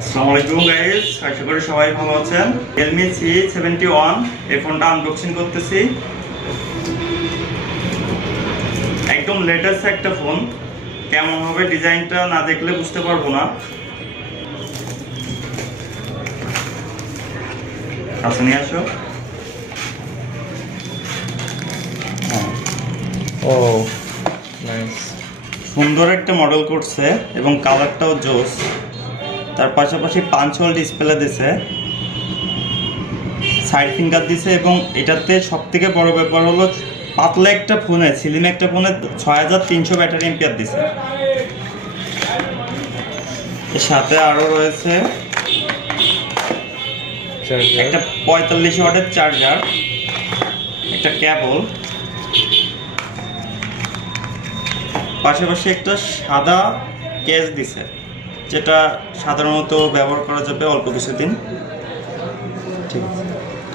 আসসালামু আলাইকুম গাইস, আশা করি সবাই ভালো আছেন। Realme C71 এই ফোনটা আনবক্সিং করতেছি। একদম লেটেস্ট একটা ফোন, কেমন হবে ডিজাইনটা না দেখলে বুঝতে পারবো না। কাছে নিয়ে আসো। ও নাইস, সুন্দর একটা মডেল করছে এবং কালারটাও জোস। তার পাশাপাশি পাঁচ হোল ডিসপ্লে দিছে, সাইড ফিঙ্গার দিছে এবং এটাতে সবথেকে বড় ব্যাপার হলো পাতলা একটা ফোনে, স্লিম একটা ফোনে 6300 ব্যাটারি এম্পিয়ার দিছে। এর সাথে আরো রয়েছে একটা 45 ওয়াটের চার্জার, একটা কেবল, পাশাপাশি একটা সাদা কেস দিছে, যেটা সাধারণত ব্যবহার করা যাবে অল্প কিছুদিন। ঠিক আছে।